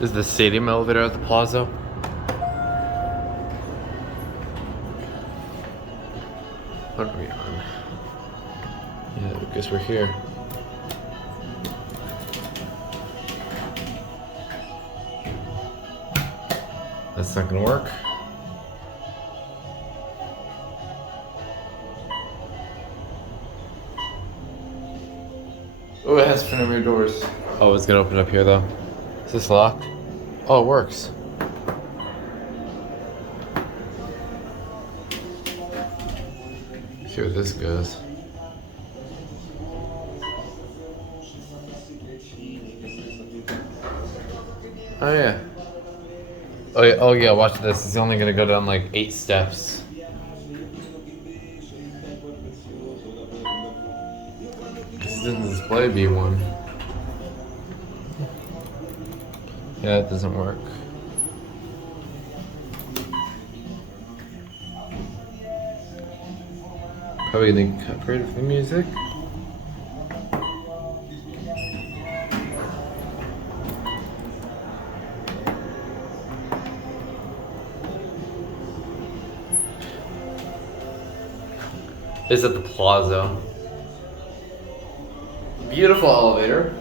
This is the stadium elevator at the Palazzo. What are we on? Yeah, I guess we're here. That's not gonna work. Oh, it has Panama doors. Oh, it's gonna open up here though. Is this locked? Oh, it works. Let's see where this goes. Oh yeah. Oh yeah, oh yeah, watch this. It's only gonna go down like 8 steps. This is in the display B1. Yeah, it doesn't work. Probably gonna copyright for the music. Is at the Palazzo. Beautiful elevator.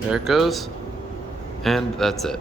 There it goes. And that's it.